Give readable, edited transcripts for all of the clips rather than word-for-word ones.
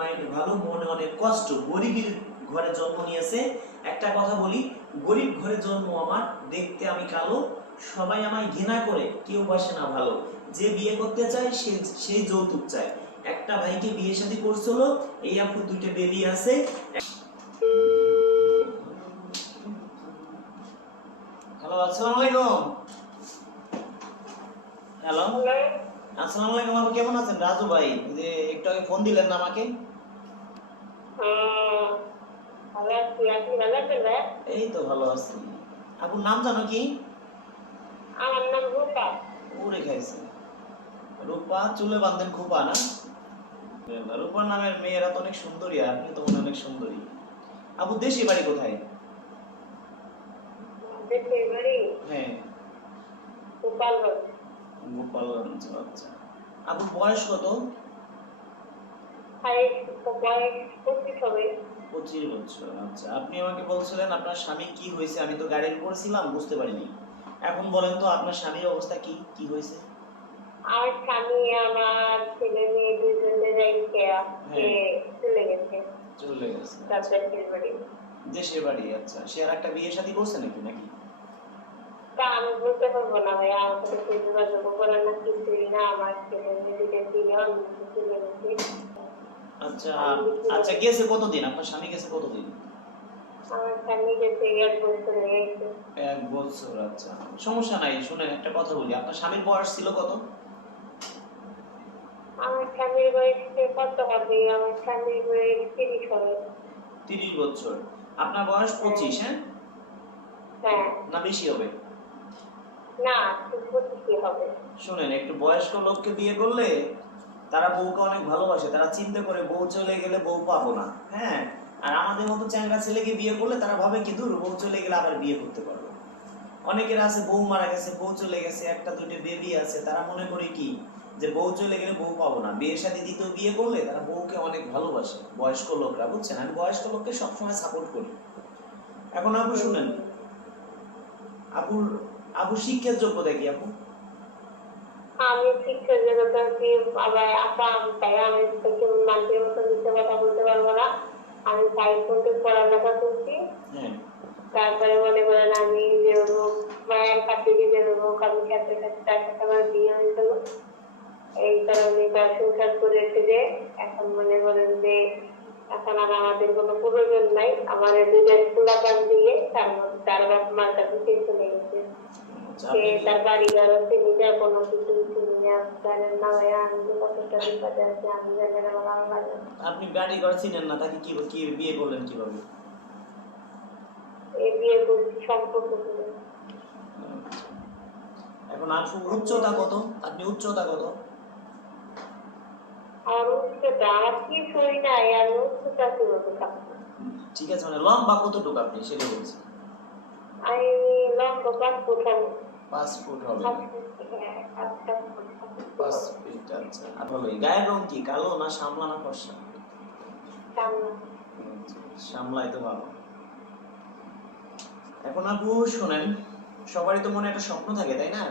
Mind ভালো, মনে অনেক কষ্ট, গরিবের ঘরে জন্ম নিয়েছে। একটা কথা বলি, গরিব ঘরে জন্ম আমার, দেখতে আমি কালো, সবাই আমায় ঘৃণা করে, কেউ বাসে না ভালো। যে বিয়ে করতে চায় সেই যৌতুক চায়। একটা ভাইকে বিয়ে শাদী করছিল, এই আপু দুইটা বেবি আছে। হ্যালো, আসসালামু আলাইকুম। হ্যালো, আসসালামু আলাইকুম আপু, কেমন আছেন? রাজু ভাই, যে একটু আগে ফোন দিলেন না আমাকে। এই তো ভালো আছি। আপুর নাম জানো কি? আমার নাম রূপা। ওরে খাইছে, রূপা, চুলে বাঁধেন খোপা না? রূপার নামের মেয়েরা তো অনেক সুন্দরী, আপনি তো মনে অনেক সুন্দরী। আপু দেশি বাড়ি কোথায়? দেশের বাড়ি হ্যাঁ, গোপালগঞ্জ। গোপালগঞ্জ। আচ্ছা, আপুর বয়স কত? বয়স 25 হবে। 25 বছর। আচ্ছা, আপনি আমাকে বলছিলেন আপনার স্বামী কি হয়েছে, আমি তো গাড়ির উপর ছিলাম, বুঝতে পারিনি। এখন বলেন তো আপনার স্বামীর অবস্থা কি, কি হয়েছে? আমার স্বামী আমার ছেলে মেয়ে দুজনে রেখে চলে গেছে। চলে গেছে তার দেশের বাড়ি। দেশের বাড়ি। আচ্ছা, সে আর একটা বিয়ে শাদী করছে নাকি নাকি? তা আমি বলতে পারবো না ভাই, আমার সাথে যোগাযোগ করে না, কিছুই না। আমার ছেলে মেয়ে দুজন দিয়ে চলে গেছে। আচ্ছা আচ্ছা, গেছে কতদিন? আপনার স্বামী গেছে কতদিন? আমার স্বামী গেছে 1 বছর হয়ে গেছে। 1 বছর। আচ্ছা, সমস্যা নাই। শুনেন, একটা কথা বলি, আপনার স্বামীর বয়স ছিল কত? আমার স্বামীর বয়স কত হবে? আমার স্বামীর বয়স 30 হবে। 30 বছর। আপনার বয়স 25, হ্যাঁ? হ্যাঁ। না বেশি হবে? না, 25 হবে। শুনেন, একটু বয়স্ক লোককে বিয়ে করলে তারা বউকে অনেক ভালোবাসে, তারা চিন্তা করে বউ চলে গেলে বউ পাবো না, হ্যাঁ। আর আমাদের মতো চ্যাংড়া ছেলেকে বিয়ে করলে তারা ভাবে কি, দূর, বউ চলে গেলে আবার বিয়ে করতে পারবো। অনেকের আছে বউ মারা গেছে, বউ চলে গেছে, একটা দুটো বেবি আছে, তারা মনে করে কি যে বউ চলে গেলে বউ পাবো না, বিয়ে শাদী দ্বিতীয় বিয়ে করলে তারা বউকে অনেক ভালোবাসে, বয়স্ক লোকরা, বুঝছেন? আমি বয়স্ক লোককে সবসময় সাপোর্ট করি। এখন আপু শুনেন, আপুর আপু শিক্ষার যোগ্যতা কি আপু? আমি শিক্ষা জগতে আবার আসাম, তাই আমি মানুষের মতো মিথ্যে কথা বলতে পারবো না। আমি 5 পর্যন্ত পড়ালেখা করছি। তারপরে মনে করেন আমি যেরকম মায়ের কাছে যেরকম আমি সাথে সাথে তার সাথে আমার বিয়ে হয়েছিল। এই কারণে তার সংসার করেছে যে এখন মনে করেন যে এখন আর আমাদের কোনো প্রয়োজন নাই। আমার দুজন পোলাপান দিয়ে তার বাপ মার কাছে সে চলে গেছে। সে তার বাড়ি ঘর আছে, নিজের কোনো কিছু নিয়ে জানেন না ভাইয়া। আমি যে কতটা বিপদে আছি আমি জানি না, আমার আল্লাহ জানে। আপনি গাড়ি ঘর চিনেন না, তাকে কি কি বিয়ে করলেন কিভাবে? এই বিয়ে করছি সম্পর্ক করে। এখন আপু উচ্চতা কত? আপনি উচ্চতা কত? আর উচ্চতা আমার কি শরীর নাই, আমি উচ্চতা কিভাবে থাকবো? ঠিক আছে, মানে লম্বা কতটুকু আপনি সেটা বলছি। আমি লম্বা 5 ফুট হবে। 5 ফুট হবে? 5 ফুট, হ্যাঁ, 5 ফুট। 5 ফিট। আচ্ছা, আর ভালো। গায়ের রং কি, কালো না শ্যামলা না ফর্সা? শ্যামলাই তো ভালো। এখন আপু শুনেন, সবারই তো মনে একটা স্বপ্ন থাকে, তাই না?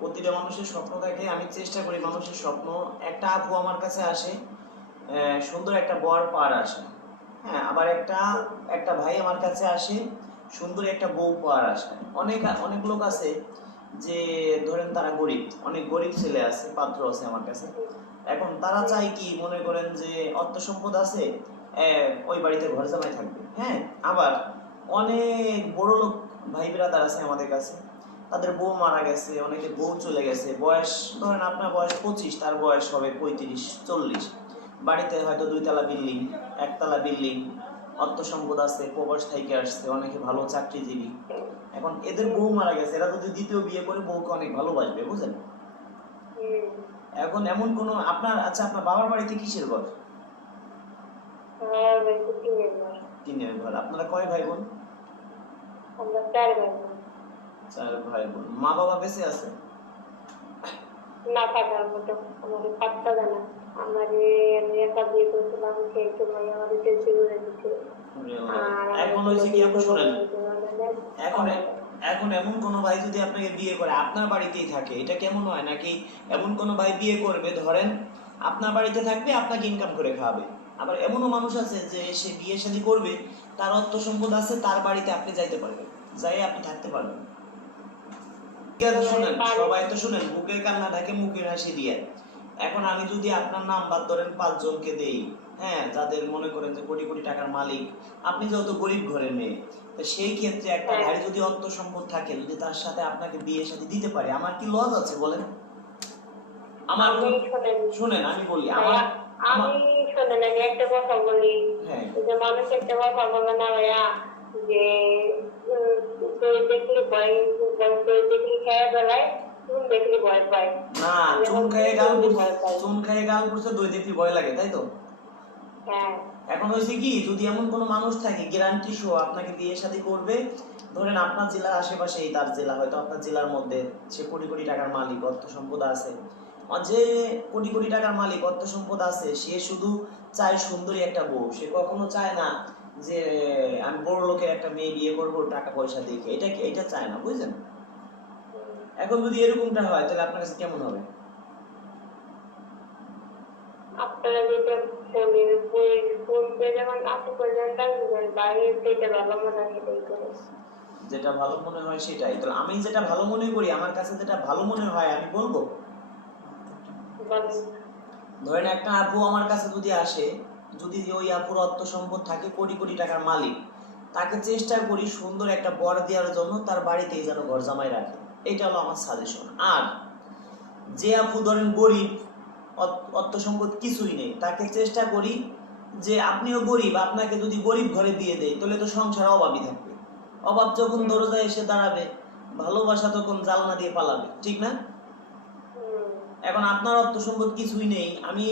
প্রতিটা মানুষের স্বপ্ন থাকে। আমি চেষ্টা করি মানুষের স্বপ্ন। একটা আপু আমার কাছে আসে, সুন্দর একটা বর পার আসে, হ্যাঁ। আবার একটা ভাই আমার কাছে আসে, সুন্দর একটা বউ পার আসে। অনেক অনেক লোক আছে যে ধরেন তারা গরিব, অনেক গরিব ছেলে আছে, পাত্র আছে আমার কাছে। এখন তারা চাই কি, মনে করেন যে অর্থ সম্পদ আছে, ওই বাড়িতে ঘর জামাই থাকবে, হ্যাঁ। আবার অনেক বড় লোক ভাই ব্রাদার আছে আমাদের কাছে, তাদের বউ মারা গেছে, অনেকে বউ চলে গেছে, বয়স ধরেন আপনার বয়স 25, তার বয়স হবে 35-40, বাড়িতে হয়তো 2 তলা বিল্ডিং, 1 তলা বিল্ডিং, অর্থ সম্পদ আছে, প্রবাস থেকে আসছে, অনেকে ভালো চাকরিজীবী। এখন এদের বউ মারা গেছে, এরা যদি দ্বিতীয় বিয়ে করে বউকে অনেক ভালোবাসবে, বুঝলেন? এখন এমন কোন আপনার, আচ্ছা আপনার বাবার বাড়িতে কিসের ঘর? টিনের ঘর। আপনারা কয় ভাই বোন? আমরা 4 ভাই বোন। 4 ভাই বোন। মা বাবা বেঁচে আছে? না, থাকার মতো আমাদের 5টা জানা। আমি একা বিয়ে করেছিলাম, সেই সময় আমাদের দেশে ঘুরে দিচ্ছে। এখন হয়েছে কি আপু শুনেন, এখন এমন কোন ভাই যদি আপনাকে বিয়ে করে আপনার বাড়িতেই থাকে, এটা কেমন হয়? নাকি এমন কোন ভাই বিয়ে করবে, ধরেন আপনার বাড়িতে থাকবে, আপনাকে ইনকাম করে খাওয়াবে। আবার এমনও মানুষ আছে যে সে বিয়ে শাদী করবে, তার অর্থ সম্পদ আছে, তার বাড়িতে আপনি যাইতে পারবেন, যাই আপনি থাকতে পারবেন। ঠিক আছে, শুনেন, সবাই তো শুনেন, বুকের কান্না ঢাকে মুখের হাসি দিয়ে। এখন আমি যদি আপনার নাম্বার ধরেন 5 জনকে দেই, হ্যাঁ, যাদের মনে করেন যে কোটি কোটি টাকার মালিক, আপনি যেহেতু গরিব ঘরের মেয়ে, তো সেই ক্ষেত্রে একটা ভাই যদি অর্থ সম্পদ থাকে, যদি তার সাথে আপনাকে বিয়ে শাদী দিতে পারে, আমার কি লস আছে বলেন? আমার শুনেন আমি বলি, আমার আমি শোনেন, আমি একটা কথা বলি, হ্যাঁ, যে মানুষ একটা কথা বলে না ভাইয়া, যে দই দেখলে ভয়, দই দেখলে খেয়ে বেড়ায়, চুন দেখলে ভয় পায় না, চুন খাইয়ে গাল পুড়ছে, দই দেখলে ভয় লাগে, তাই তো? হ্যাঁ। এখন হয়েছে কি, যদি এমন কোনো মানুষ থাকে গ্যারান্টি সহ আপনাকে বিয়ে শাদী করবে, ধরেন আপনার জেলার আশেপাশেই তার জেলা, হয়তো আপনার জেলার মধ্যে, সে কোটি কোটি টাকার মালিক, অর্থ সম্পদ আছে, যে কোটি কোটি টাকার মালিক, অর্থ সম্পদ আছে, সে শুধু চায় সুন্দরী একটা বউ, সে কখনো চায় না যে আমি বড় লোকের একটা মেয়ে বিয়ে করবো টাকা পয়সা দেখে, এটা চায় না, বুঝলেন? এখন যদি এরকমটা হয়, তাহলে আপনার কাছে কেমন হবে? আপনারা যেটা ফোনের ফোনপে যেমন আপনি করলেন, বাইরে যেটা ভালো মনে হয় সেটাই করে। যেটা ভালো মনে হয় সেটাই। তো আমি যেটা ভালো মনে করি, আমার কাছে যেটা ভালো মনে হয় আমি বলবো। ধরেন একটা আপু আমার কাছে যদি আসে, যদি ওই আপুর অর্থ সম্পদ থাকে, কোটি কোটি টাকার মালিক, তাকে চেষ্টা করি সুন্দর একটা বর দেওয়ার জন্য, তার বাড়িতেই যেন ঘর জামাই রাখে, এটা হলো আমার সাজেশন। আর যে আপু ধরেন গরিব, অর্থ সম্পদ কিছুই নেই, তাকে চেষ্টা করি যে আপনিও গরিব, আপনাকে যদি গরিব ঘরে বিয়ে দেয়, তাহলে তো সংসার অভাবই থাকবে। অভাব যখন দরজায় এসে দাঁড়াবে, ভালোবাসা তখন জালনা দিয়ে পালাবে, ঠিক না? এখন আপনার অর্থ সম্পদ কিছুই নেই, আমি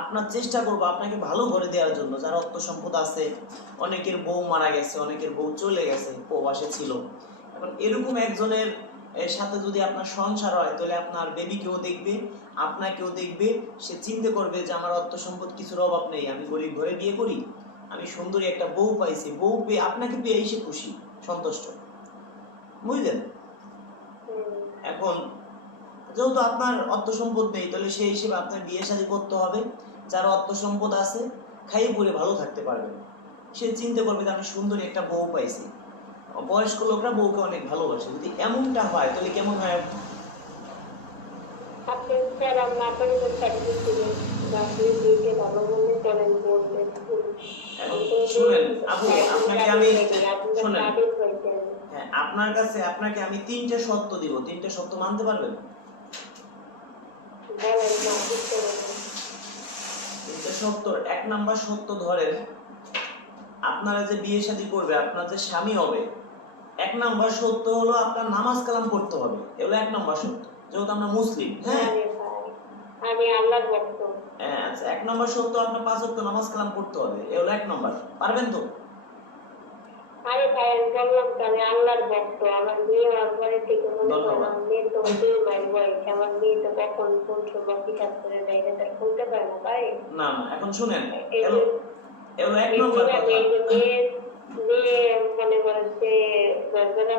আপনার চেষ্টা করব আপনাকে ভালো ঘরে দেওয়ার জন্য, যার অর্থ সম্পদ আছে, অনেকের বউ মারা গেছে, অনেকের বউ চলে গেছে, প্রবাসে ছিল। এখন এরকম একজনের সাথে যদি আপনার সংসার হয়, তাহলে আপনার বেবিকেও দেখবে, আপনাকেও দেখবে, সে চিন্তা করবে যে আমার অর্থ সম্পদ কিছুর অভাব নেই, আমি গরিব ঘরে বিয়ে করি, আমি সুন্দরী একটা বউ পাইছি, বউ পেয়ে আপনাকে পেয়ে এসে খুশি, সন্তুষ্ট, বুঝলেন? এখন যেহেতু আপনার অর্থ সম্পদ নেই, তাহলে সেই হিসেবে আপনার বিয়ে শাদী করতে হবে যার অর্থ সম্পদ আছে, খাইয়ে পরে ভালো থাকতে পারবে, সে চিন্তা করবে যে আমি সুন্দরী একটা বউ পাইছি। বয়স্ক লোকরা বউকে অনেক ভালোবাসে, যদি এমনটা হয় তাহলে কেমন হয়? শুনেন আপু, আপনাকে আমি শুনেন, হ্যাঁ, আপনার কাছে আপনাকে আমি 3টে সত্য দিব, 3টে সত্য মানতে পারবেন? 3টে সত্য। 1 নাম্বার সত্য ধরেন, আপনারা যে বিয়ে শাদী করবে, আপনার যে স্বামী হবে, 1 নাম্বার সত্য হলো আপনার নামাজ কালাম পড়তে হবে, এগুলো 1 নাম্বার সত্য, যেহেতু আমরা মুসলিম। হ্যাঁ, আমি আল্লাহর ভক্ত। আচ্ছা, 1 নাম্বার সত্য আপনার 5 ওয়াক্ত নামাজ কালাম পড়তে হবে, এগুলো 1 নাম্বার। পারবেন তো? আরে ভাই, আমি বললাম তো আমি আল্লাহর ভক্ত। আমার বিয়ে হওয়ার পরে থেকে মনে করেন মেয়ে তো 2 মাস বয়স, আমার মেয়ে তো কখন কোন সময় কি কাজ করে দেয় এটা তার বলতে পারে না ভাই। না না, এখন শুনেন, এগুলো 1 নাম্বার কথা। মেয়ে মনে করেন সে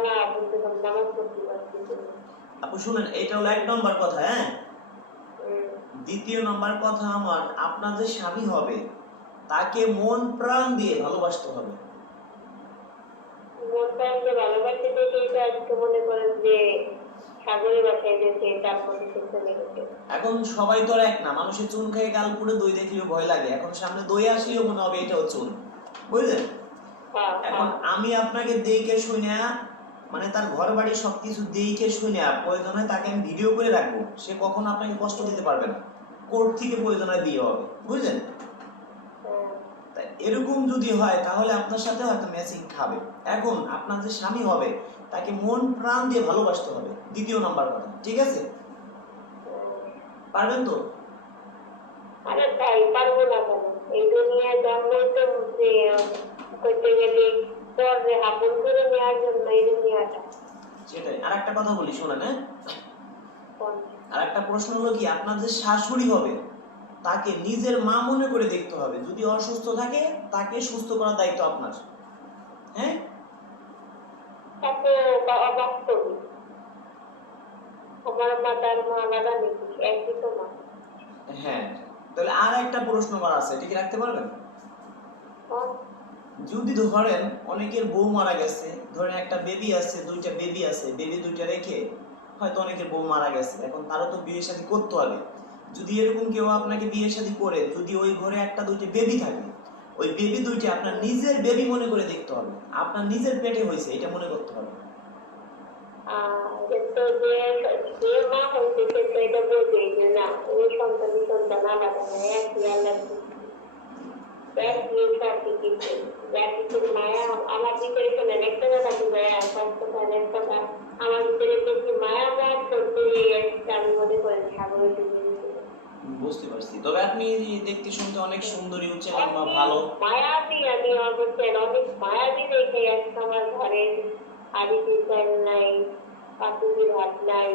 না বলতে নামাজ পড়তে পারছি। আপু শুনেন, এটা হলো 1 নাম্বার কথা। হ্যাঁ, দ্বিতীয় নাম্বার কথা আমার, আপনার যে স্বামী হবে তাকে মন প্রাণ দিয়ে ভালোবাসতে হবে। মন প্রাণ দিয়ে ভালোবাসতে দেখে এটা আজকে মনে করেন যে সাগরে বাসায় যেতে তারপরে সে চলে গেছে। এখন সবাই তো এক না, মানুষের চুন খেয়ে গাল পুড়ে দই দেখলেও ভয় লাগে, এখন সামনে দই আসলেও মনে হবে এটাও চুন, বুঝলেন? এখন আমি আপনাকে দেখে শুনে, মানে তার ঘর বাড়ি সবকিছু দেখে শুনে, প্রয়োজন হয় তাকে আমি ভিডিও করে রাখবো, সে কখনো আপনাকে কষ্ট দিতে পারবে না, কোর্ট থেকে প্রয়োজন হয় বিয়ে হবে, বুঝলেন? তাই এরকম যদি হয় তাহলে আপনার সাথে হয়তো ম্যাচিং খাবে। এখন আপনার যে স্বামী হবে তাকে মন প্রাণ দিয়ে ভালোবাসতে হবে, দ্বিতীয় নাম্বার কথা, ঠিক আছে? পারবেন তো? আরে তাই পারবো না কেন? এই দুনিয়ায় জন্মই তো যে করতে গেলে পরে আপন করে নেওয়ার জন্য এই দুনিয়াটা। সেটাই। আর একটা কথা বলি, শোনেন, হ্যাঁ, আর একটা প্রশ্ন হলো কি, আপনার যে শাশুড়ি হবে তাকে নিজের মা মনে করে দেখতে হবে, যদি অসুস্থ থাকে তাকে সুস্থ করার দায়িত্ব আপনার। হ্যাঁ, তাকে অবাস্তবিক। আমার মা তার মা আলাদা নাকি? একই তো মা। হ্যাঁ, তাহলে আর একটা প্রশ্ন আমার আছে, ঠিক রাখতে পারবেন? হ্যাঁ। যদি ধরেন অনেকের বউ মারা গেছে, ধরেন একটা বেবি আছে, দুইটা বেবি আছে, বেবি দুইটা রেখে হয়তো অনেকের বউ মারা গেছে, এখন তারও তো বিয়ে শাদী করতে হবে। যদি এরকম কেউ আপনাকে বিয়ে শাদী করে, যদি ওই ঘরে একটা দুইটা বেবি থাকে, ওই বেবি দুইটা আপনার নিজের বেবি মনে করে দেখতে হবে, আপনার নিজের পেটে হয়েছে এটা মনে করতে হবে। তো যে মা হয়েছে সে তো এটা বলবে যে না ওই সন্তান আলাদা নয়, একই আল্লাহ একই সাথে কিছু কিছুর মায়া আমার ভিতরে শোনেন একটা কথা কি ভাইয়া, এক কথা আমার ভিতরে কিছু মায়া মায়া করতে আমি মনে করেন সাগরের ডুবে বুঝতে পারছি। তবে আপনি দেখতে শুনতে অনেক সুন্দরী, হচ্ছে ভালো মায়াবী, আমি অবশ্যই অনেক মায়াবী রেখে আসছে আমার ঘরে। আদি চাল নাই, পাতুরি ভাত নাই,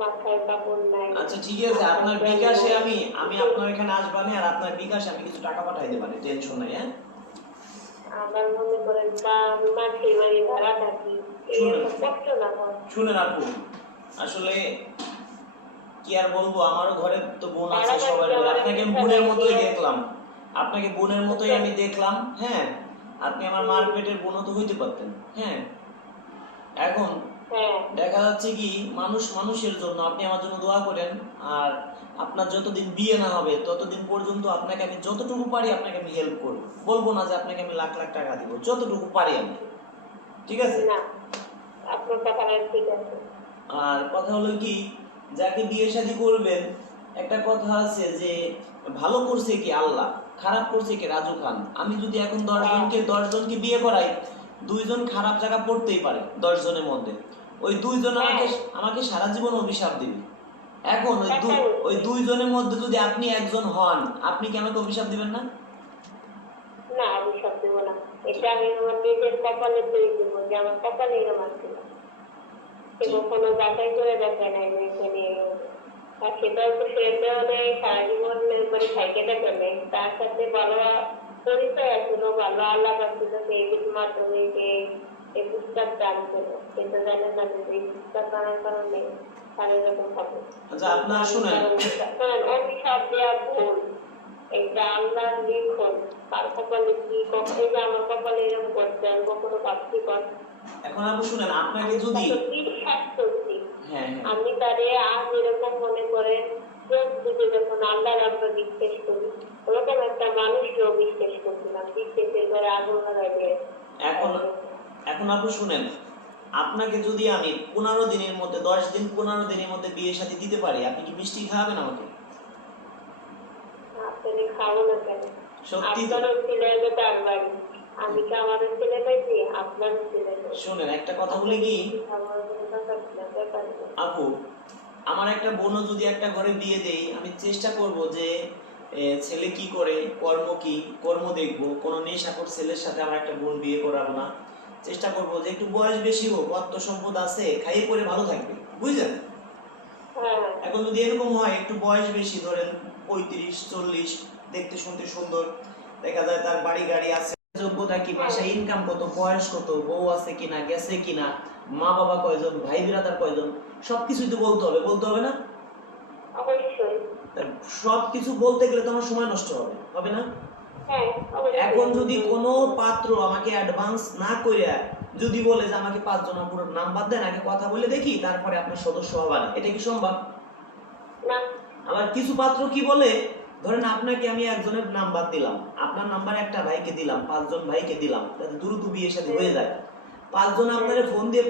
মাথায় কাপড় নাই। আচ্ছা ঠিক আছে, আপনার বিকাশে আমি আপনার এখানে আসবানি, আর আপনার বিকাশে আমি কিছু টাকা পাঠাইতে পারি, টেনশন নাই। হ্যাঁ, আমার মনে করেন মাটির বাড়ি ভাড়া থাকি, কষ্ট না হয়। শুনেন আপু, আসলে কি আর বলবো, আমারও ঘরে তো বোন আছে সবার, আপনাকে বোনের মতোই দেখলাম, আপনাকে বোনের মতোই আমি দেখলাম। হ্যাঁ, আপনি আমার মার পেটের বোনও তো হইতে পারতেন। হ্যাঁ, এখন দেখা যাচ্ছে কি মানুষ মানুষের জন্য, আপনি আমার জন্য দোয়া করেন। আর আপনার যতদিন বিয়ে না হবে ততদিন পর্যন্ত আপনাকে আমি যতটুকু পারি আপনাকে আমি হেল্প করব, বলবো না যে আপনাকে আমি লাখ লাখ টাকা দিব, যতটুকু পারি আমি। ঠিক আছে? না আপনার কথা ঠিক আছে। আর কথা হলো কি, যাকে বিয়ে শাদী করবেন, একটা কথা আছে যে ভালো করছে কি আল্লাহ, খারাপ করছে কি রাজু খান। আমি যদি এখন 10 জনকে বিয়ে করাই, 2 জন খারাপ জায়গা পড়তেই পারে 10 জনের মধ্যে, ওই 2 জন আমাকে সারা জীবন অভিশাপ দিবে। এখন ওই 2 জনের মধ্যে যদি আপনি একজন হন, আপনি কি আমাকে অভিশাপ দিবেন না? না, অভিশাপ দেব না, এটা আমি আমার নিজের কপালে তৈরি দেবো যে আমার কপালে এরকম আছে, কোনো যাচাই করে দেখা নাই যে এখানে। আর সেটাও তো সেটা হলে সারা জীবন মানে সাইকেলটা চলে, তার সাথে ভালো পরিচয় আসলো, ভালো আল্লাহ আসছিল সেই মাধ্যমে যে এই পুস্তক দান করবো, কিন্তু জানেন না যে এই পুস্তক দানের কারণে তার এরকম হবে। আচ্ছা আপনারা শুনেন, অভিশাপ দেওয়া ভুল, এটা আল্লাহর লিখন। তার কপালে কি, এই যে আমার কপালে এরকম করছে, আমি কখনো ভাবছি কর। এখন আপনি শুনেন, আপনাকে যদি বিশ্বাস করছি, আমি তারে আজ এরকম মনে করে চোখ বুঝে যখন আল্লাহর আমরা বিশ্বাস করি, ওরকম একটা মানুষকেও বিশ্বাস করছিলাম, বিশ্বাসের ঘরে আগুন লাগাই দিয়ে। এখন আপনি শুনেন, আপনাকে যদি আমি 15 দিনের মধ্যে 10 দিন 15 দিনের মধ্যে বিয়ে শাদী দিতে পারি, আপনি কি মিষ্টি খাওয়াবেন আমাকে? আপনি খাবো না কেন? সত্যি তো? আপনার ছেলে তার বাড়ি, আমি কি আমার ছেলে পাইছি? আপনার ছেলে। শুনেন একটা কথা বলি কি আপু, আমার একটা বোনও যদি একটা ঘরে বিয়ে দেই, আমি চেষ্টা করব যে ছেলে কি করে, কর্ম দেখবো, কোনো নেশাখোর ছেলের সাথে আমার একটা বোন বিয়ে করাবো না। চেষ্টা করবো যে একটু বয়স বেশি হোক, অর্থ সম্পদ আছে, খাইয়ে পরে ভালো থাকবে, বুঝলেন? এখন যদি এরকম হয়, একটু বয়স বেশি, ধরেন 35-40, দেখতে শুনতে সুন্দর, দেখা যায় তার বাড়ি গাড়ি আছে, যোগ্যতা কি, মাসে ইনকাম কত, বয়স কত, বউ আছে কিনা, গেছে কিনা, মা বাবা কয়জন, ভাই বিরাদার কয়জন, সবকিছু তো বলতে হবে না? অবশ্যই। সবকিছু বলতে গেলে তো আমার সময় নষ্ট হবে না? এখন যদি কোনো পাত্র আমাকে অ্যাডভান্স না করে যদি বলে যে আমাকে 5 জন পুরো নাম্বার দেন, আগে কথা বলে দেখি, তারপরে আপনার সদস্য হবেন, এটা কি সম্ভব? না। আবার কিছু পাত্র কি বলে, ধরেন আপনাকে আমি একজনের নাম্বার দিলাম, আপনার নাম্বার একটা ভাইকে দিলাম, 5 জন ভাইকে দিলাম, যাতে দ্রুত বিয়ে শাদী হয়ে যায়। 5 জন আপনারে ফোন দিয়ে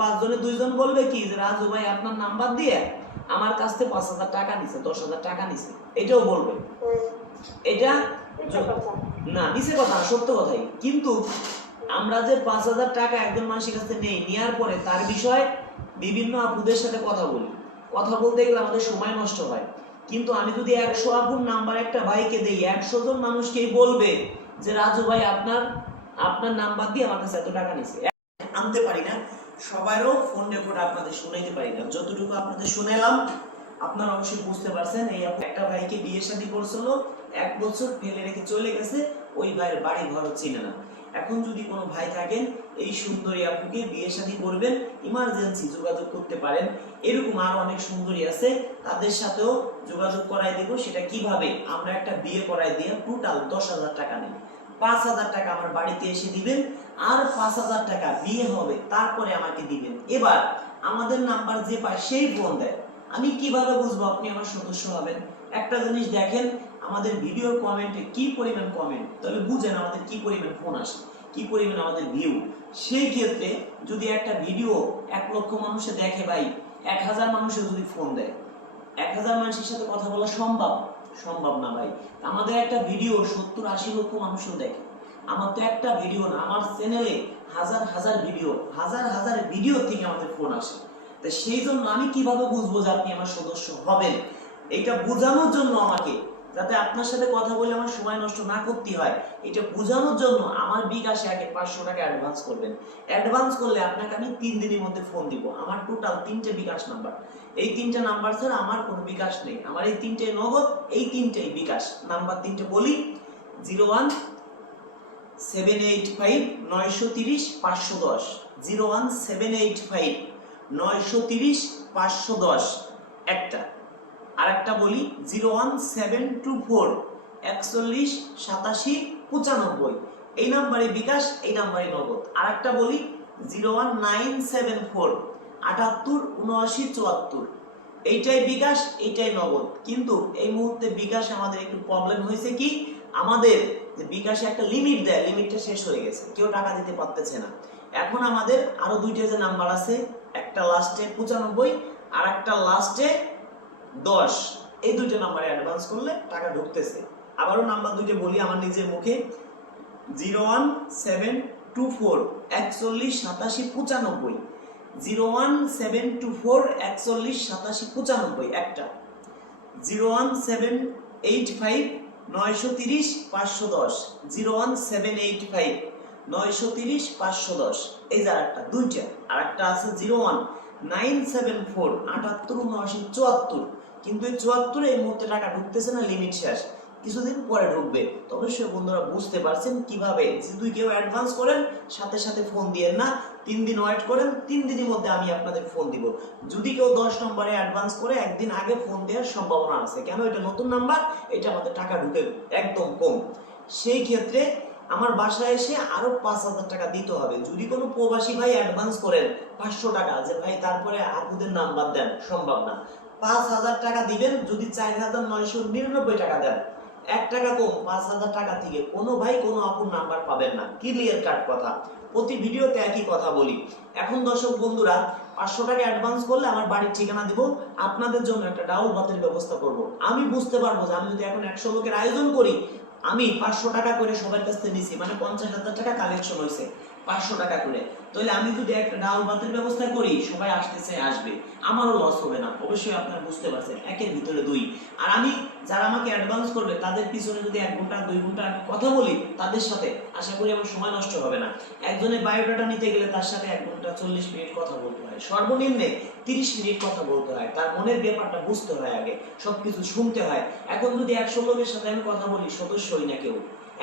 5 জনে 2 জন বলবে কি যে রাজু ভাই আপনার নাম্বার দিয়ে আমার কাছ থেকে 5,000 টাকা নিছে, 10,000 টাকা নিছে, এটাও বলবে। এটা না মিছে কথা, সত্য কথাই। কিন্তু আমরা যে 5,000 টাকা একজন মানুষের কাছে নেই, নেওয়ার পরে তার বিষয়ে বিভিন্ন আপুদের সাথে কথা বলতে গেলে আমাদের সময় নষ্ট হয়। কিন্তু আমি যদি 100 আপুর নাম্বার একটা ভাইকে দেই, 100 জন মানুষকেই বলবে যে রাজু ভাই আপনার নাম্বার দিয়ে আমার কাছে এত টাকা নিছে। আনতে পারি না, সবারও ফোন রেকর্ড আপনাদের শুনাইতে পারি না, যতটুকু আপনাদের শুনাইলাম আপনারা অবশ্যই বুঝতে পারছেন। এই একটা ভাইকে বিয়ে শাদী করছিল, 1 বছর ফেলে রেখে চলে গেছে, ওই ভাইয়ের বাড়ি ঘর চিনে না। এখন যদি কোনো ভাই থাকেন এই সুন্দরী আপুকে বিয়ে শাদী করবেন, ইমার্জেন্সি যোগাযোগ করতে পারেন। এরকম আরো অনেক সুন্দরী আছে, তাদের সাথেও যোগাযোগ করাই দেব। সেটা কিভাবে, আমরা একটা বিয়ে করাই দিয়ে টোটাল 10,000 টাকা নেই। 5,000 টাকা আমার বাড়িতে এসে দিবেন, আর 5,000 টাকা বিয়ে হবে তারপরে আমাকে দিবেন। এবার আমাদের নাম্বার যে পায় সেই ফোন দেয়। আমি কিভাবে বুঝবো আপনি আমার সদস্য হবেন? একটা জিনিস দেখেন, আমাদের ভিডিওর কমেন্টে কি পরিমাণ কমেন্ট, তাহলে বুঝেন আমাদের কি পরিমাণ ফোন আসে, কি পরিমাণ আমাদের ভিউ। সেই ক্ষেত্রে যদি একটা ভিডিও 1 লক্ষ মানুষে দেখে ভাই, 1000 মানুষের যদি ফোন দেয়, 1000 মানুষের সাথে কথা বলা সম্ভব? সম্ভব না ভাই। আমাদের একটা ভিডিও 70-80 লক্ষ মানুষও দেখে। আমার তো একটা ভিডিও না, আমার চ্যানেলে হাজার হাজার ভিডিও, হাজার হাজার ভিডিও থেকে আমাদের ফোন আসে। তো সেই জন্য আমি কিভাবে বুঝবো যে আপনি আমার সদস্য হবেন? এটা বোঝানোর জন্য আমাকে, যাতে আপনার সাথে কথা বলে আমার সময় নষ্ট না করতে হয়, এটা বোঝানোর জন্য আমার বিকাশে আগে 500 টাকা অ্যাডভান্স করবেন। অ্যাডভান্স করলে আপনাকে আমি 3 দিনের মধ্যে ফোন দিব। আমার টোটাল 3টে বিকাশ নাম্বার, এই 3টে নাম্বার ছাড়া আমার কোনো বিকাশ নেই। আমার এই 3টে নগদ, এই 3টেই বিকাশ নাম্বার। 3টে বলি, 01785-930-510, 01785-930-510 একটা। আরেকটা বলি, 01724-418795। এই নাম্বারে বিকাশ, এই নাম্বারে নগদ। আরেকটা বলি, 01974-787974। এইটাই বিকাশ, এইটাই নগদ। কিন্তু এই মুহূর্তে বিকাশ আমাদের একটু প্রবলেম হয়েছে কি, আমাদের যে বিকাশে একটা লিমিট দেয়, লিমিটটা শেষ হয়ে গেছে, কেউ টাকা দিতে পারতেছে না। এখন আমাদের আরো 2টে যে নাম্বার আছে, একটা লাস্টে 95 আর একটা লাস্টে 10, এই 2টে নাম্বারে অ্যাডভান্স করলে টাকা ঢুকতেছে। আবারও নাম্বার 2টে বলি আমার নিজের মুখে, 01724-418795, 01724-418795 একটা, 01785-930-510, 01785-930-510, এই যে আরেকটা, 2টা। আরেকটা আছে 01974-787974, কিন্তু এই 74 এই মুহূর্তে টাকা ঢুকতেছে না, লিমিট শেষ, কিছুদিন পরে ঢুকবে। তো অবশ্যই বন্ধুরা বুঝতে পারছেন কিভাবে, যদি কেউ অ্যাডভান্স করেন সাথে সাথে ফোন দিয়েন না, 3 দিন ওয়েট করেন, 3 দিনের মধ্যে আমি আপনাদের ফোন দিব। যদি কেউ 10 নম্বরে অ্যাডভান্স করে, একদিন আগে ফোন দেওয়ার সম্ভাবনা আছে, কেন এটা নতুন নাম্বার, এটা আমাদের টাকা ঢুকে একদম কম। সেই ক্ষেত্রে আমার বাসায় এসে আরো 5,000 টাকা দিতে হবে। যদি কোনো প্রবাসী ভাই অ্যাডভান্স করেন 500 টাকা, যে ভাই তারপরে আপুদের নাম্বার দেন, সম্ভব না। 5,000 টাকা দিবেন, যদি 4,999 টাকা দেন, 1 টাকা কম, 5,000 টাকা থেকে কোনো ভাই কোনো আপুর নাম্বার পাবেন না। ক্লিয়ার কাট কথা, প্রতি ভিডিওতে একই কথা বলি। এখন দর্শক বন্ধুরা, 500 টাকা অ্যাডভান্স করলে আমার বাড়ির ঠিকানা দিব, আপনাদের জন্য একটা ডাউল ভাতের ব্যবস্থা করব। আমি বুঝতে পারবো যে আমি যদি এখন 100 লোকের আয়োজন করি, আমি 500 টাকা করে সবার কাছ থেকে নিছি, মানে 50,000 টাকা কালেকশন হয়েছে 500 টাকা করে। তাহলে আমি যদি একটা ডাউল ভাতের ব্যবস্থা করি, সবাই আসতেছে, আসবে, আমারও লস হবে না। অবশ্যই আপনারা বুঝতে পারছেন, একের ভিতরে 2। আর আমি যারা আমাকে অ্যাডভান্স করবে তাদের পিছনে যদি 1 ঘন্টা 2 ঘন্টা আমি কথা বলি তাদের সাথে, আশা করি আমার সময় নষ্ট হবে না। একজনের বায়োডাটা নিতে গেলে তার সাথে 1 ঘন্টা 40 মিনিট কথা বলতে হয়, সর্বনিম্নে 30 মিনিট কথা বলতে হয়, তার মনের ব্যাপারটা বুঝতে হয়, আগে সবকিছু শুনতে হয়। এখন যদি 100 লোকের সাথে আমি কথা বলি, সদস্য হই না কেউ,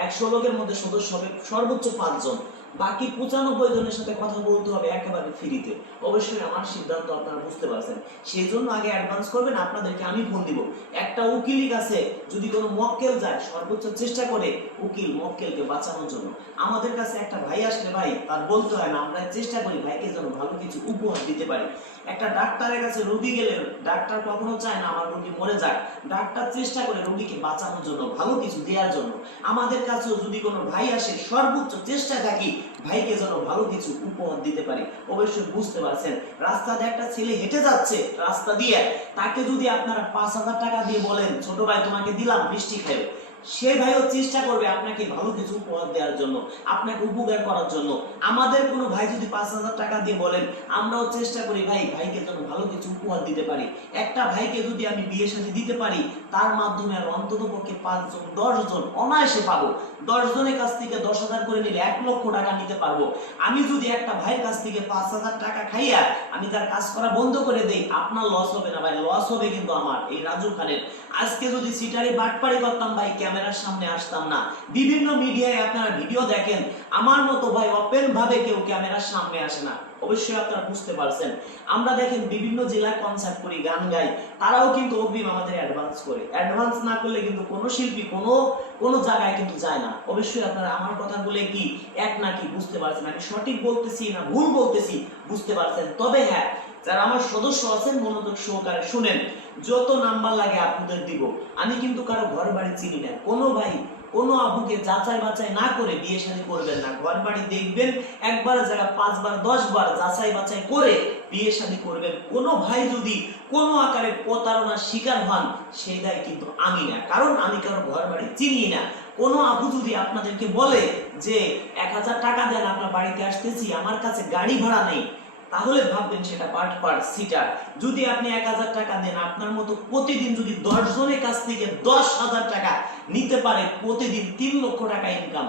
100 লোকের মধ্যে সদস্য হবে সর্বোচ্চ 5 জন, বাকি 95 জনের সাথে কথা বলতে হবে একেবারে ফ্রিতে। অবশ্যই আমার সিদ্ধান্ত আপনারা বুঝতে পারছেন, সেই জন্য আগে অ্যাডভান্স করবেন, আপনাদেরকে আমি ফোন দিব। একটা উকিল কাছে যদি কোনো মক্কেল যায়, সর্বোচ্চ চেষ্টা করে উকিল মক্কেলকে বাঁচানোর জন্য। আমাদের কাছে একটা ভাই আসলে ভাই তার বলতে হয় না, আমরা চেষ্টা করি ভাইকে যেন ভালো কিছু উপহার দিতে পারি। একটা ডাক্তারের কাছে রোগী গেলে ডাক্তার কখনো চায় না আমার রোগী মরে যাক, ডাক্তার চেষ্টা করে রোগীকে বাঁচানোর জন্য, ভালো কিছু দেওয়ার জন্য। আমাদের কাছেও যদি কোনো ভাই আসে, সর্বোচ্চ চেষ্টা থাকি ভাইকে যেন ভালো কিছু উপহার দিতে পারি। অবশ্যই বুঝতে পারছেন, রাস্তাতে একটা ছেলে হেঁটে যাচ্ছে রাস্তা দিয়ে, তাকে যদি আপনারা 5,000 টাকা দিয়ে বলেন, ছোট ভাই তোমাকে দিলাম মিষ্টি খাও, সে ভাইও চেষ্টা করবে আপনাকে ভালো কিছু উপহার দেওয়ার জন্য, আপনাকে উপকার করার জন্য। আমাদের কোনো ভাই যদি 5,000 টাকা দিয়ে বলেন, আমরাও চেষ্টা করি ভাইকে যেন ভালো কিছু উপহার দিতে পারি। একটা ভাইকে যদি আমি বিয়ে শাদী দিতে পারি, তার মাধ্যমে আর অন্তত পক্ষে 5 জন 10 জন অনায়াসে পাবো। 10 জনের কাছ থেকে 10,000 করে নিলে 1 লক্ষ টাকা নিতে পারবো। আমি যদি একটা ভাইয়ের কাছ থেকে 5,000 টাকা খাইয়া আমি তার কাজ করা বন্ধ করে দেই, আপনার লস হবে না ভাই, লস হবে কিন্তু আমার এই রাজু খানের। আজকে যদি সিটারি বাটপারি করতাম ভাই, ক্যামেরার সামনে আসতাম না। বিভিন্ন মিডিয়ায় আপনারা ভিডিও দেখেন, আমার মতো ভাই ওপেন ভাবে কেউ ক্যামেরার সামনে আসে না, অবশ্যই আপনারা বুঝতে পারছেন। আমরা দেখেন বিভিন্ন জেলায় কনসার্ট করি, গান গাই, তারাও কিন্তু অগ্রিম আমাদের অ্যাডভান্স করে। অ্যাডভান্স না করলে কিন্তু কোনো শিল্পী কোনো জায়গায় কিন্তু যায় না। অবশ্যই আপনারা আমার কথা বলে কি এক নাকি বুঝতে পারছেন, আমি সঠিক বলতেছি না ভুল বলতেছি বুঝতে পারছেন। তবে হ্যাঁ, যারা আমার সদস্য আছেন মনোযোগ সহকারে শুনেন, যত নাম্বার লাগে আপনাদের দিব। আমি কিন্তু কারো ঘর বাড়ি চিনি না। কোনো ভাই কোনো আপুকে যাচাই বাছাই না করে বিয়ে শাদী করবেন না। ঘর বাড়ি দেখবেন, একবার জায়গা 5 বার 10 বার যাচাই বাছাই করে বিয়ে শাদী করবেন। কোনো ভাই যদি কোনো আকারে প্রতারণার শিকার হন, সেই দায় কিন্তু আমি না, কারণ আমি কারো ঘর বাড়ি চিনি না। কোনো আপু যদি আপনাদেরকে বলে যে 1000 টাকা দেন আপনার বাড়িতে আসতেছি, আমার কাছে গাড়ি ভাড়া নেই, তাহলে ভাববেন সেটা বাটপার সিটার। যদি আপনি 1000 টাকা দেন, আপনার মতো প্রতিদিন যদি 10 জনের কাছ থেকে 10,000 টাকা নিতে পারে, প্রতিদিন 3 লক্ষ টাকা ইনকাম,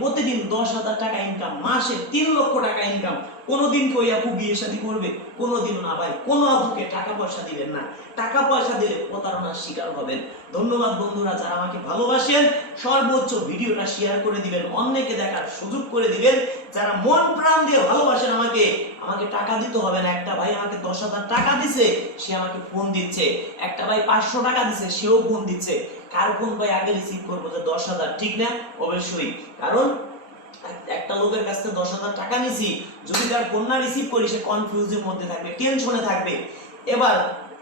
প্রতিদিন 10,000 টাকা ইনকাম, মাসে 3 লক্ষ টাকা ইনকাম, কোনোদিন কই আপু বিয়ে শাদী করবে? কোনোদিনও না ভাই। কোনো আপুকে টাকা পয়সা দিবেন না, টাকা পয়সা দিলে প্রতারণার শিকার হবেন। ধন্যবাদ বন্ধুরা, যারা আমাকে ভালোবাসেন সর্বোচ্চ ভিডিওটা শেয়ার করে দিবেন, অন্যকে দেখার সুযোগ করে দিবেন। যারা মন প্রাণ দিয়ে ভালোবাসেন আমাকে টাকা দিতে হবে না। একটা ভাই আমাকে 10,000 টাকা দিছে, সে আমাকে ফোন দিচ্ছে। একটা ভাই 500 টাকা দিছে, সেও ফোন দিচ্ছে। কার ফোন ভাই আগে রিসিভ করবো? যে 10,000, ঠিক না? অবশ্যই, কারণ একটা লোকের কাছ থেকে 10,000 টাকা নিছি, যদি তার ফোন না রিসিভ করি সে কনফিউজের মধ্যে থাকবে, টেনশনে থাকবে। এবার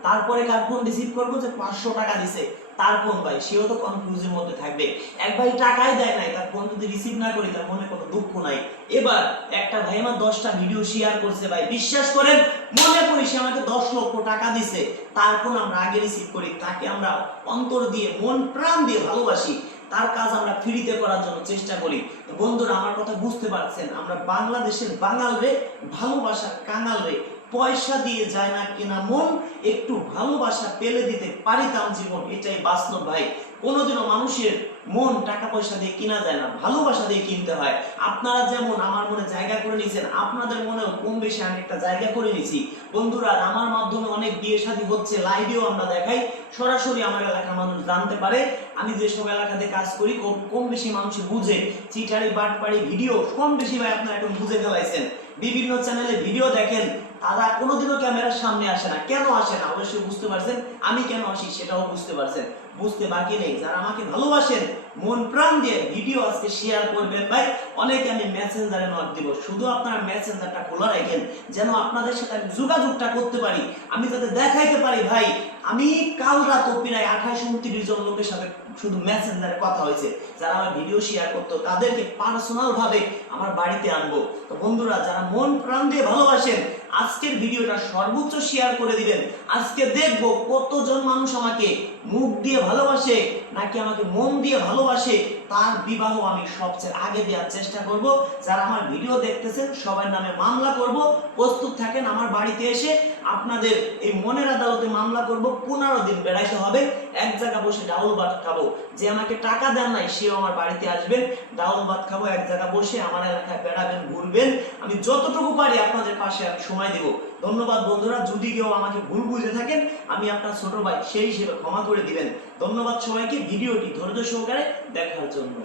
তারপরে কার ফোন রিসিভ করবো? যে 500 টাকা দিছে, তার ফোন ভাই, সেও তো কনফিউজের মধ্যে থাকবে। এক ভাই টাকাই দেয় নাই, তার ফোন যদি রিসিভ না করি তার মনে কোনো দুঃখ নাই। এবার একটা ভাই আমার 10টা ভিডিও শেয়ার করছে ভাই, বিশ্বাস করেন মনে করি সে আমাকে 10 লক্ষ টাকা দিছে, তার ফোন আমরা আগে রিসিভ করি, তাকে আমরা অন্তর দিয়ে মন প্রাণ দিয়ে ভালোবাসি, তার কাজ আমরা ফ্রিতে করার জন্য চেষ্টা করি। তো বন্ধুরা, আমার কথা বুঝতে পারছেন, আমরা বাংলাদেশের বাঙাল রে, ভালোবাসার কাঙাল রে, পয়সা দিয়ে যায় না কিনা মন, একটু ভালোবাসা পেলে দিতে পারিতাম জীবন, এটাই বাস্তব ভাই। কোনোদিনও মানুষের মন টাকা পয়সা দিয়ে কিনা যায় না, ভালোবাসা দিয়ে কিনতে হয়। আপনারা যেমন আমার মনে জায়গা করে নিয়েছেন, আপনাদের মনেও কম বেশি আমি একটা জায়গা করে নিয়েছি। বন্ধুরা, আমার মাধ্যমে অনেক বিয়ে শাদী হচ্ছে, লাইভেও আমরা দেখাই, সরাসরি আমার এলাকার মানুষ জানতে পারে। আমি যেসব এলাকাতে কাজ করি কম বেশি মানুষ বুঝে, চিটারি বাটপাড়ি ভিডিও কম বেশি ভাই আপনারা এখন বুঝে ফেলাইছেন। বিভিন্ন চ্যানেলে ভিডিও দেখেন, তারা কোনোদিনও ক্যামেরার সামনে আসে না। কেন আসে না অবশ্যই বুঝতে পারছেন, আমি কেন আসি সেটাও বুঝতে পারছেন। বুঝতে বাকি নেই, যারা আমাকে ভালোবাসেন মন প্রাণ দিয়ে ভিডিও আজকে শেয়ার করবেন ভাই। অনেকে আমি মেসেঞ্জারে নক দিব, শুধু আপনারা মেসেঞ্জারটা খোলা রাখেন, যেন আপনাদের সাথে আমি যোগাযোগটা করতে পারি, আমি যাতে দেখাইতে পারি ভাই আমি কাল রাত প্রায় 28-29 জন লোকের সাথে শুধু মেসেঞ্জারে কথা হয়েছে। যারা আমার ভিডিও শেয়ার করতো তাদেরকে পার্সোনাল ভাবে আমার বাড়িতে আনবো। তো বন্ধুরা, যারা মন প্রাণ দিয়ে ভালোবাসেন আজকের ভিডিওটা সর্বোচ্চ শেয়ার করে দিবেন। আজকে দেখবো কতজন মানুষ আমাকে মুখ দিয়ে ভালোবাসে নাকি আমাকে মন দিয়ে ভালোবাসে, তার বিবাহ আমি সবচেয়ে আগে দেওয়ার চেষ্টা করব। যারা আমার ভিডিও দেখতেছেন সবার নামে মামলা করব, প্রস্তুত থাকেন। আমার বাড়িতে এসে আপনাদের এই মনের আদালতে মামলা করব, 15 দিন বেড়াইতে হবে, এক জায়গা বসে ডাউল ভাত খাবো। যে আমাকে টাকা দেন নাই সেও আমার বাড়িতে আসবেন, ডাউল ভাত খাবো, এক জায়গা বসে আমার এলাকায় বেড়াবেন, ঘুরবেন। আমি যতটুকু পারি আপনাদের পাশে আমি সময় দেব। ধন্যবাদ বন্ধুরা, যদি কেউ আমাকে ভুল বুঝে থাকেন আমি আপনার ছোট ভাই, সেই হিসেবে ক্ষমা করে দিবেন। ধন্যবাদ সবাইকে ভিডিওটি ধৈর্য সহকারে দেখার জন্য।